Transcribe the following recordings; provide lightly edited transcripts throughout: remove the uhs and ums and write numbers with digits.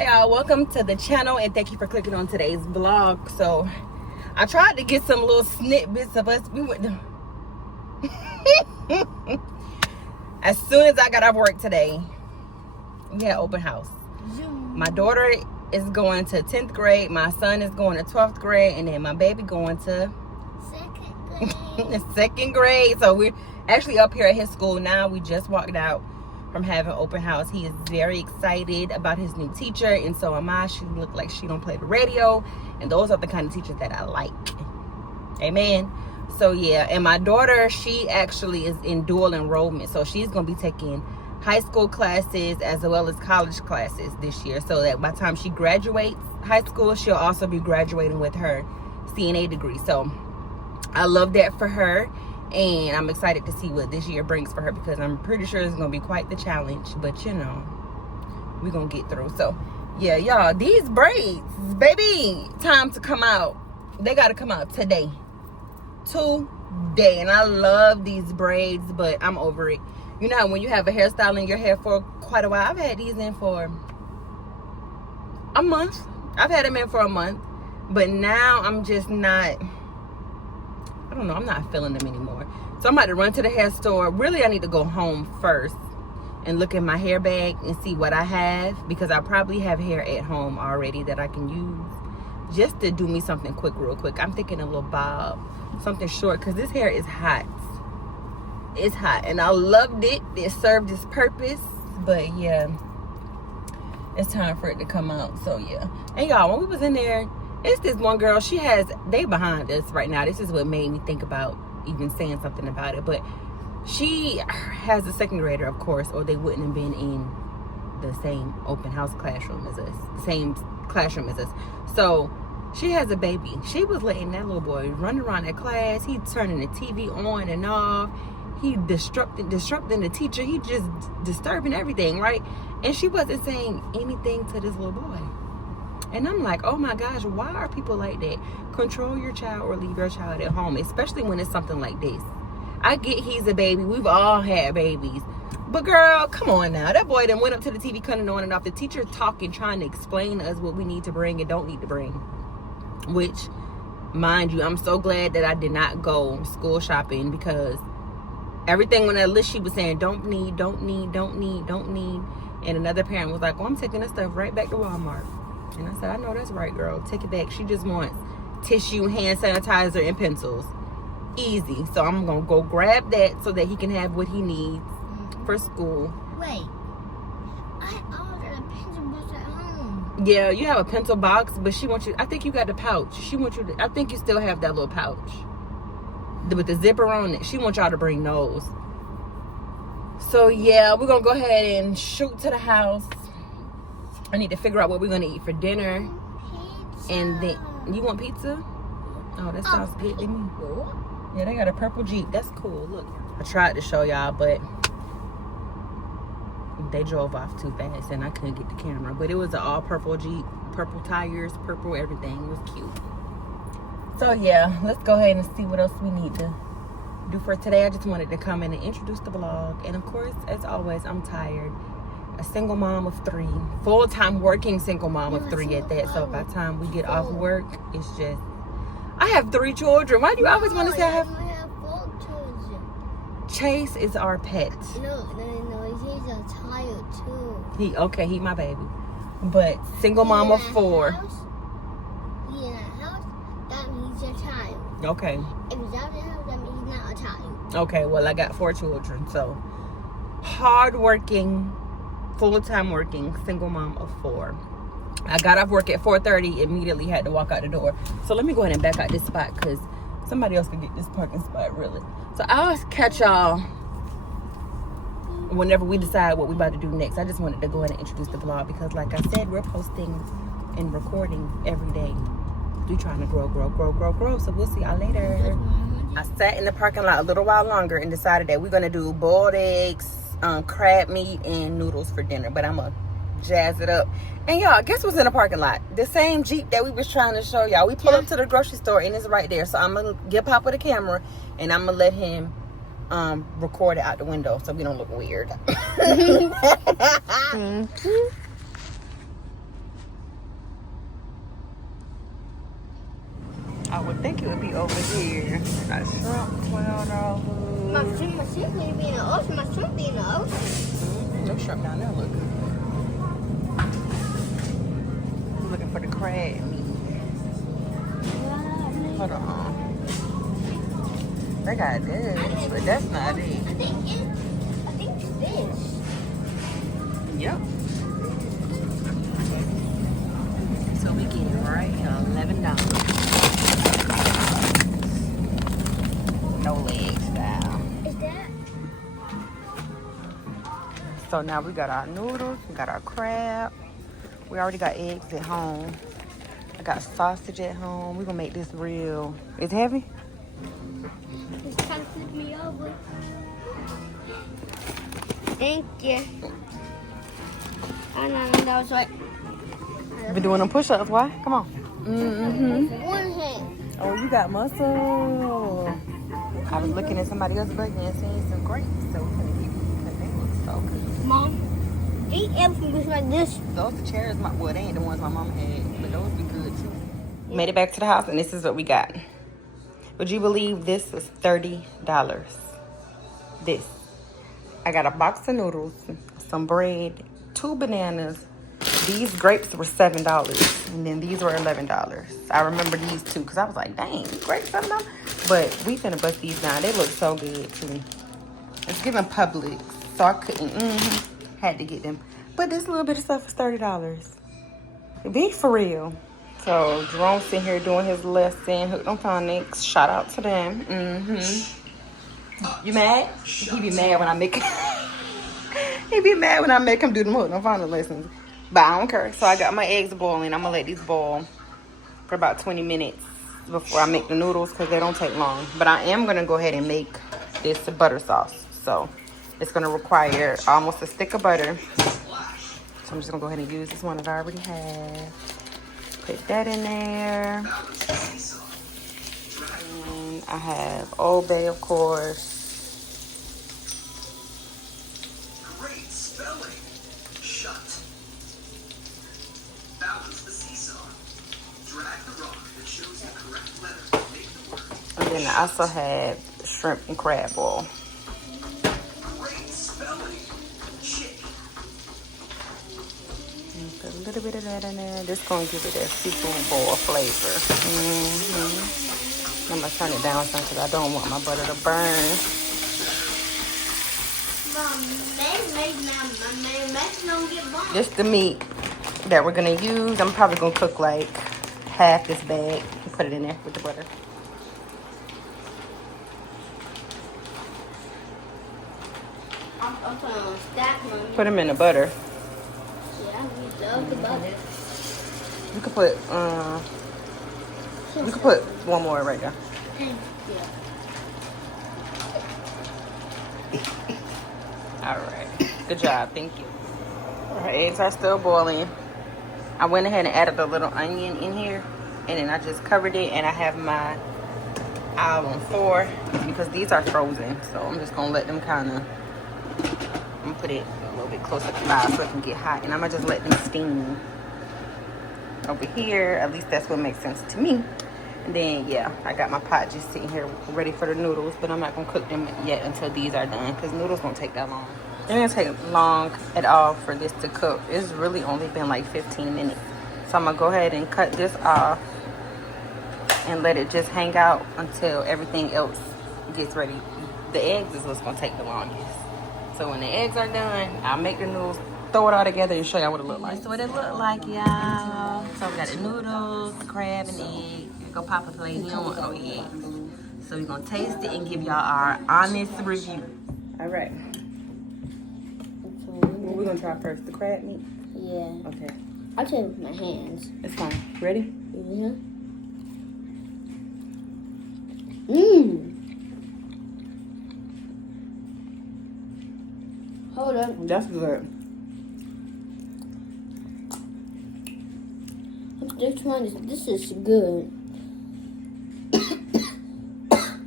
Hey y'all, welcome to the channel and thank you for clicking on today's vlog. So I tried to get some little snippets of us. We went as soon as I got off work today, we had open house. My daughter is going to 10th grade, my son is going to 12th grade, and then my baby going to second grade. So we're actually up here at his school now. We just walked out from having open house. He is very excited about his new teacher, and so am I. She looked like she don't play the radio, and those are the kind of teachers that I like. Amen. So yeah, and my daughter, she actually is in dual enrollment, so she's gonna be taking high school classes as well as college classes this year, so that by the time she graduates high school, she'll also be graduating with her CNA degree. So I love that for her, and I'm excited to see what this year brings for her, because I'm pretty sure it's gonna be quite the challenge, but you know, we're gonna get through. So yeah, y'all, these braids, baby, time to come out. They gotta come out today, and I love these braids, but I'm over it. You know, when you have a hairstyle in your hair for quite a while. I've had these in for a month. I've had them in for a month, but now I'm just not, I don't know, I'm not feeling them anymore. So I'm about to run to the hair store. Really, I need to go home first and look in my hair bag and see what I have, because I probably have hair at home already that I can use just to do me something quick, real quick. I'm thinking a little bob, something short, because this hair is hot. It's hot, and I loved it. It served its purpose, but yeah, it's time for it to come out. So yeah, and y'all, when we was in there, it's this one girl, they behind us right now. This is what made me think about even saying something about it. But she has a second grader, of course, or they wouldn't have been in the same open house classroom as us, the same classroom as us. So she has a baby. She was letting that little boy run around that class. He turning the TV on and off. He disrupting the teacher. He just disturbing everything, right? And she wasn't saying anything to this little boy. And I'm like, oh my gosh, why are people like that? Control your child or leave your child at home, especially when it's something like this. I get he's a baby. We've all had babies. But girl, come on now. That boy then went up to the TV, cutting on and off. The teacher talking, trying to explain to us what we need to bring and don't need to bring. Which, mind you, I'm so glad that I did not go school shopping, because everything on that list she was saying, don't need. And another parent was like, well, I'm taking this stuff right back to Walmart. And I said, I know that's right, girl. Take it back. She just wants tissue, hand sanitizer, and pencils. Easy. So I'm going to go grab that so that he can have what he needs for school. Wait. I ordered a pencil box at home. Yeah, you have a pencil box, but she wants you, I think you got the pouch. She wants you to, I think you still have that little pouch with the zipper on it. She wants y'all to bring those. So yeah, we're going to go ahead and shoot to the house. I need to figure out what we're going to eat for dinner. Pizza. And then, you want pizza? Oh, that sounds good to me. Yeah, they got a purple Jeep. That's cool. Look, I tried to show y'all, but they drove off too fast and I couldn't get the camera. But it was an all purple Jeep, purple tires, purple everything. It was cute. So yeah, let's go ahead and see what else we need to do for today. I just wanted to come in and introduce the vlog. And of course, as always, I'm tired. A single mom of 3, full-time working single mom of 3 at that. So by the time we get off work, it's just, I have 3 children. Why do you always want to say I have 4 children? Chase is our pet. No, he's a child too. He my baby. But single mom of 4. He's in a house, that means he's a child. Okay. If he's out of the house, that means he's not a child. Okay, well, I got 4 children. So hard-working, full-time working single mom of 4. I got off work at 4:30, immediately had to walk out the door. So let me go ahead and back out this spot, because somebody else can get this parking spot, really. So I'll catch y'all whenever we decide what we about to do next. I just wanted to go ahead and introduce the vlog, because like I said, we're posting and recording every day. We're trying to grow. So we'll see y'all later. I sat in the parking lot a little while longer and decided that we're going to do boiled eggs, crab meat, and noodles for dinner. But I'm going to jazz it up. And y'all, guess what's in the parking lot? The same Jeep that we was trying to show y'all. We pull up to the grocery store and it's right there. So I'm going to give Papa the camera and I'm going to let him record it out the window so we don't look weird. would think it would be over here. Got shrimp, $12. My shrimp need to be in the ocean. My shrimp be in the ocean. No shrimp down there, look. I'm looking for the crab meat. Hold on. They got this, but that's not it. I think it's this. Yep. So we get it right here, $11. No legs down. Is that? So now we got our noodles, we got our crab. We already got eggs at home. I got sausage at home. We're gonna make this real. It's heavy? It's trying to flip me over. Thank you. I know that was what. You been doing them push-ups, why? Come on. Mm-hmm. One hand. Oh, you got muscle. I was looking at somebody else's burger and seeing some grapes, so we're gonna keep because they look so good. Mom, eat everything just like this. Those the chairs, well, they ain't the ones my mom had, but those be good too. Made it back to the house, and this is what we got. Would you believe this was $30? This. I got a box of noodles, some bread, 2 bananas. These grapes were $7, and then these were $11. I remember these two because I was like, dang, grapes $7. But we finna bust these down. They look so good too. It's giving Publix, so I couldn't. Had to get them. But this little bit of stuff was $30. Be for real. So Jerome sitting here doing his lesson, hooked on phonics. Shout out to them. You mad? He be mad when I make. He be mad when I make him do them hooked on phonics lessons. But I don't care. So I got my eggs boiling. I'm gonna let these boil for about 20 minutes before I make the noodles because they don't take long. But I am gonna go ahead and make this butter sauce. So it's gonna require almost a stick of butter. So I'm just gonna go ahead and use this one that I already have. Put that in there. And I have Old Bay, of course. Great spelling. Shut. Balance the seesaw. Drag the rock that shows the correct letter. Make the word. And then I also have shrimp and crab boil. Great spelling. Chick. Put a little bit of that in there. This gonna give it that seafood boil flavor. I'm gonna turn it down some because I don't want my butter to burn. Mom, don't get burnt. This the meat that we're gonna use. I'm probably gonna cook like half this bag and put it in there with the butter. I'm putting on a stack, Mommy. Put them in the butter. Yeah, we love the butter. You could put one more right there. Thank you. All right. Good job. Thank you. Our eggs are still boiling. I went ahead and added a little onion in here, and then I just covered it, and I have my oil on 4 because these are frozen. So I'm just gonna let them I'm gonna put it a little bit closer to live so it can get hot, and I'm gonna just let them steam over here. At least that's what makes sense to me. And then yeah, I got my pot just sitting here ready for the noodles, but I'm not gonna cook them yet until these are done because noodles won't take that long. It didn't take long at all for this to cook. It's really only been like 15 minutes. So I'm gonna go ahead and cut this off and let it just hang out until everything else gets ready. The eggs is what's gonna take the longest. So when the eggs are done, I'll make the noodles, throw it all together and show y'all what it look like. So what it look like, y'all. So we got the noodles, the crab, and egg. Go pop a plate. You don't want no eggs. So we're gonna taste it and give y'all our honest review. All right. What we gonna try first? The crab meat? Yeah. Okay. I'll try it with my hands. It's fine. Ready? Yeah. Mmm. Hold on. That's good. This is good.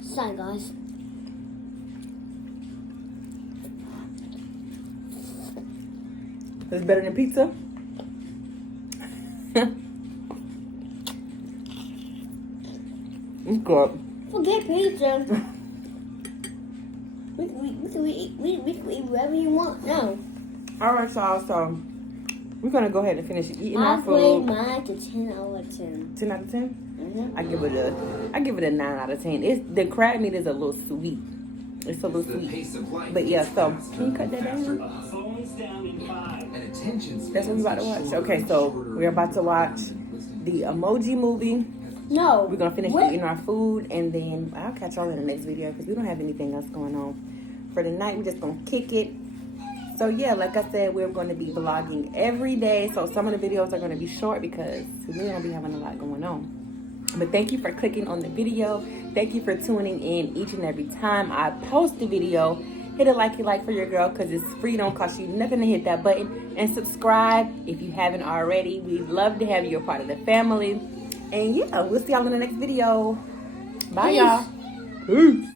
Sorry, guys. It's better than pizza? It's good. Forget pizza. We can eat whatever you want. No. All right, y'all. So we're gonna go ahead and finish eating our I rate food. mine to 10 out of 10. 10 out of 10. Mm-hmm. I give it a 9 out of 10. It's the crab meat is a little sweet. It's a little The sweet. pace of life But yeah, is so faster can you cut that and faster. down? Phones down in 5. And attention That's what we're about to spans watch. get Okay, shorter so and shorter we're about to as watch listening the Emoji Movie. No. We're gonna finish What? eating our food, and then I'll catch y'all in the next video because we don't have anything else going on for the night. We're just gonna kick it. So yeah, like I said, we're going to be vlogging every day. So some of the videos are going to be short because we don't be having a lot going on. But thank you for clicking on the video. Thank you for tuning in each and every time I post a video. Hit a like for your girl because it's free. Don't cost you nothing to hit that button. And subscribe if you haven't already. We'd love to have you a part of the family. And yeah, we'll see y'all in the next video. Bye, y'all. Peace.